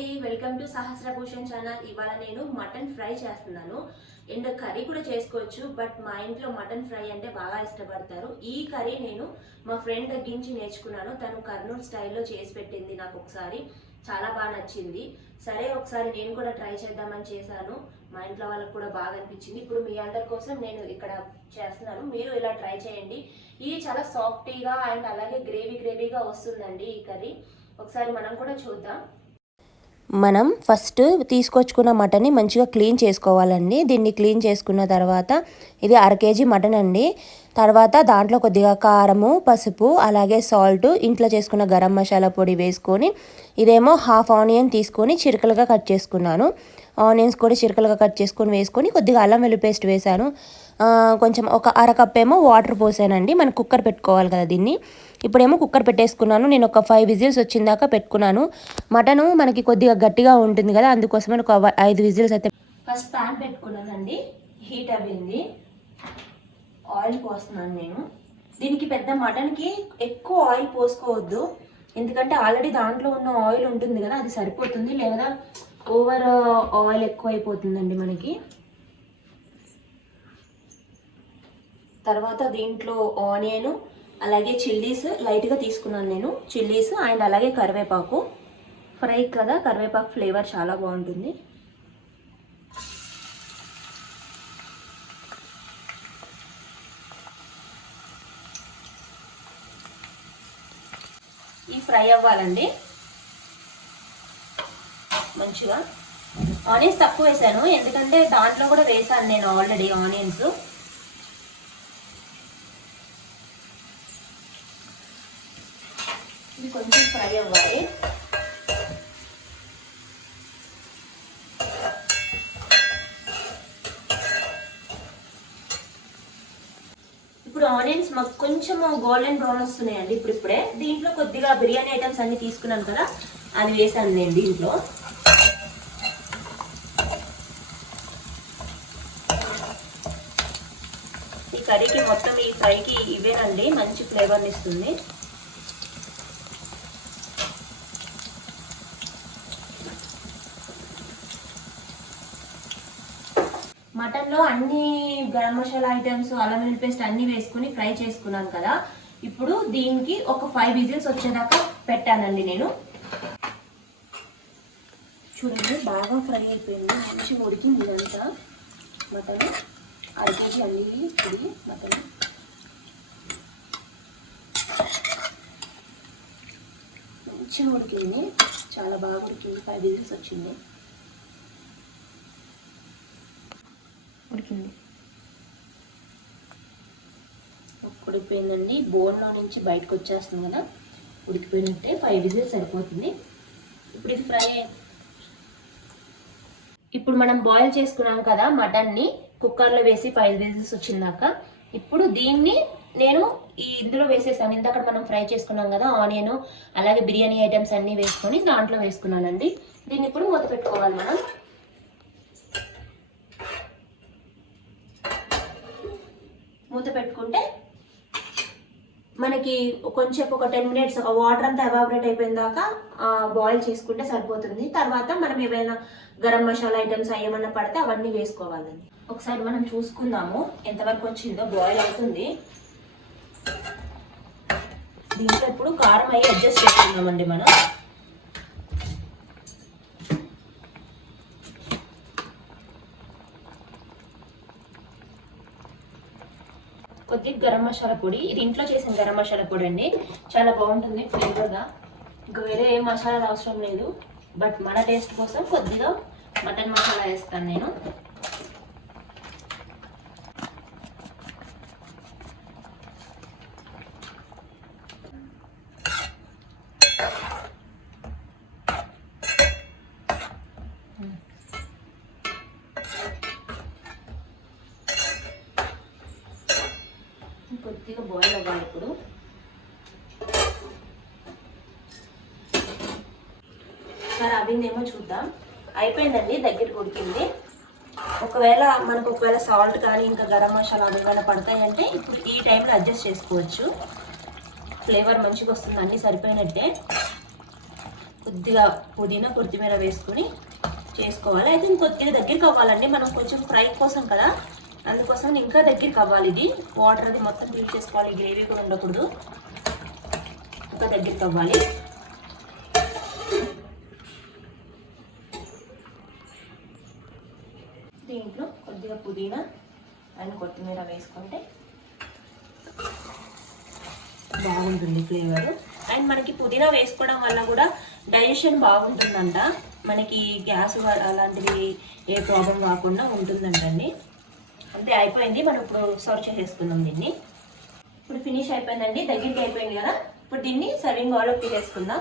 అండి, welcome to సహస్రభూషణ్ channel. ఇవాళ నేను మటన్ ఫ్రై చేస్తున్నాను. అండ్ కర్రీ కూడా చేసుకోవచ్చు, బట్ మా ఇంట్లో మటన్ ఫ్రై అంటే బాగా ఇష్టపడతారు. ఈ కర్రీ నేను మా ఫ్రెండ్ దగ్గర నుంచి నేర్చుకున్నాను. తను కర్నూలు స్టైల్లో చేసి పెట్టింది నాకు ఒకసారి, చాలా బాగా నచ్చింది. సరే ఒకసారి నేను కూడా ట్రై చేద్దామని చేశాను. మా ఇంట్లో వాళ్ళకి కూడా బాగా అనిపించింది. ఇప్పుడు మీ అందరి కోసం నేను ఇక్కడ చేస్తున్నాను, మీరు ఇలా ట్రై చేయండి. ఇది చాలా సాఫ్టీగా అండ్ అలాగే గ్రేవీగా వస్తుందండి ఈ కర్రీ. ఒకసారి మనం కూడా చూద్దాం. మనం ఫస్ట్ తీసుకొచ్చుకున్న మటన్ని మంచిగా క్లీన్ చేసుకోవాలండి. దీన్ని క్లీన్ చేసుకున్న తర్వాత ఇది 1/2 kg మటన్ అండి. తర్వాత దాంట్లో కొద్దిగా కారము, పసుపు, అలాగే సాల్ట్, ఇంట్లో చేసుకున్న గరం మసాలా పొడి వేసుకొని, ఇదేమో 1/2 ఆనియన్ తీసుకొని చిరకలుగా కట్ చేసుకున్నాను. ఆనియన్స్ కూడా చిరకలుగా కట్ చేసుకొని వేసుకొని కొద్దిగా అల్లం వెల్లుల్లి పేస్ట్ వేసాను. కొంచెం ఒక 1/2 కప్ ఏమో వాటర్ పోసానండి. మనం కుక్కర్ పెట్టుకోవాలి కదా దీన్ని. ఇప్పుడేమో కుక్కర్ పెట్టేసుకున్నాను. నేను ఒక 5 విజిల్స్ వచ్చిందాకా పెట్టుకున్నాను. మటను మనకి కొద్దిగా గట్టిగా ఉంటుంది కదా, అందుకోసమే ఒక 5 విజిల్స్ అయితే. ఫస్ట్ ప్యాన్ పెట్టుకున్నానండి, హీట్ అవ్వింది. ఆయిల్ పోస్తున్నాను నేను. దీనికి పెద్ద మటన్కి ఎక్కువ ఆయిల్ పోసుకోవద్దు, ఎందుకంటే ఆల్రెడీ దాంట్లో ఉన్న ఆయిల్ ఉంటుంది కదా, అది సరిపోతుంది. లేదా ఓవర్ ఆయిల్ ఎక్కువ అయిపోతుందండి మనకి. తర్వాత దీంట్లో ఆనియన్ అలాగే చిల్లీస్ లైట్గా తీసుకున్నాను నేను. చిల్లీస్ అండ్ అలాగే కరివేపాకు. ఫ్రై కదా, కరివేపాకు ఫ్లేవర్ చాలా బాగుంటుంది. ఈ ఫ్రై అవ్వాలండి మంచిగా. ఆనియన్స్ తక్కువ వేసాను, ఎందుకంటే దాంట్లో కూడా వేసాను నేను ఆల్రెడీ ఆనియన్స్. ఇది కొంచెం ఫ్రై అవ్వాలి. ఇప్పుడు ఆనియన్స్ మాకు కొంచెం గోల్డెన్ బ్రౌన్ వస్తున్నాయండి. ఇప్పుడే దీంట్లో కొద్దిగా బిర్యానీ ఐటమ్స్ అన్ని తీసుకున్నాను కదా, అది వేసాను నేను దీంట్లో. ఈ కర్రీకి మొత్తం ఈ ఫ్రైకి ఇవేనండి మంచి ఫ్లేవర్ని ఇస్తుంది. మటన్లో అన్ని గరం మసాలా ఐటమ్స్, అల్లం వెల్లుల్లి పేస్ట్ అన్నీ వేసుకుని ఫ్రై చేసుకున్నాను కదా. ఇప్పుడు దీనికి ఒక 5 విజిల్స్ వచ్చేదాకా పెట్టానండి నేను. చూడండి బాగా ఫ్రై అయిపోయింది, మంచిగా ఉడికింది ఇదంతా మటన్. 1/2 kg అల్లి ఇది మటన్. మంచిగా ఉడికింది, చాలా బాగా ఉడికింది. 5 విజిల్స్ వచ్చింది, ఉడికింది. ఉడికిపోయిందండి, బోన్లో నుంచి బయటకు వచ్చేస్తుంది కదా, ఉడికిపోయినట్టే. 5 విజిల్స్ సరిపోతుంది. ఇప్పుడు ఇది ఫ్రై. ఇప్పుడు మనం బాయిల్ చేసుకున్నాం కదా మటన్ని, కుక్కర్లో వేసి 5 విజిల్స్ వచ్చిందాక. ఇప్పుడు దీన్ని నేను ఇందులో వేసేసాను. ఇందాక మనం ఫ్రై చేసుకున్నాం కదా ఆనియన్ అలాగే బిర్యానీ ఐటమ్స్ అన్నీ వేసుకొని దాంట్లో వేసుకున్నానండి. దీన్ని ఇప్పుడు మూత పెట్టుకోవాలి మనం. మూత పెట్టుకుంటే మనకి కొంచెం ఒక 10 మినిట్స్ వాటర్ అంతా ఎవాపరేట్ అయిపోయిన దాకా బాయిల్ చేసుకుంటే సరిపోతుంది. తర్వాత మనం ఏమైనా గరం మసాలా ఐటమ్స్ ఏమన్నా పడితే అవన్నీ వేసుకోవాలండి. ఒకసారి మనం చూసుకుందాము ఎంతవరకు వచ్చిందో. బాయిల్ అవుతుంది. దీంట్లో ఇప్పుడు కారం అయ్యి అడ్జస్ట్ చేసుకుందామండి మనం. కొద్దిగా గరం మసాలా పొడి, ఇది ఇంట్లో చేసిన గరం మసాలా పొడి అండి, చాలా బాగుంటుంది ఫ్లేవర్గా. ఇంకా వేరే ఏ మసాలా అవసరం లేదు, బట్ మన టేస్ట్ కోసం కొద్దిగా మటన్ మసాలా వేస్తాను నేను. కొద్దిగా బాయిల్ అవ్వాలి. ఇప్పుడు సరే అవిందేమో చూద్దాం. అయిపోయిందండి, దగ్గరికి ఉడికింది. ఒకవేళ సాల్ట్ కానీ ఇంకా గరం మసాలా ఏమైనా పడతాయంటే ఇప్పుడు ఈ టైంలో అడ్జస్ట్ చేసుకోవచ్చు. ఫ్లేవర్ మంచిగా వస్తుంది, అన్నీ సరిపోయినట్టే. కొద్దిగా పుదీనా కొత్తిమీర వేసుకొని చేసుకోవాలి. అయితే ఇంకొద్దిగా దగ్గరికి అవ్వాలండి, మనం కొంచెం ఫ్రై కోసం కదా, అందుకోసం ఇంకా దగ్గరికి అవ్వాలి. ఇది వాటర్ అది మొత్తం పీల్ చేసుకోవాలి, గ్రేవీ కూడా ఉండకూడదు, ఇంకా దగ్గరికి అవ్వాలి. దీంట్లో కొద్దిగా పుదీనా అండ్ కొత్తిమీర వేసుకుంటే బాగుంటుంది ఫ్లేవర్. అండ్ మనకి పుదీనా వేసుకోవడం వల్ల కూడా డైజెషన్ బాగుంటుందంట, మనకి గ్యాస్ అలాంటివి ఏ ప్రాబ్లం కాకుండా ఉంటుందంటండి. అంతే, అయిపోయింది. మనం ఇప్పుడు సర్వ్ చేసేసుకుందాం దీన్ని. ఇప్పుడు ఫినిష్ అయిపోయిందండి, దగ్గరికి అయిపోయింది కదా. ఇప్పుడు దీన్ని సర్వింగ్ బౌల్లోకి తీసేసుకుందాం.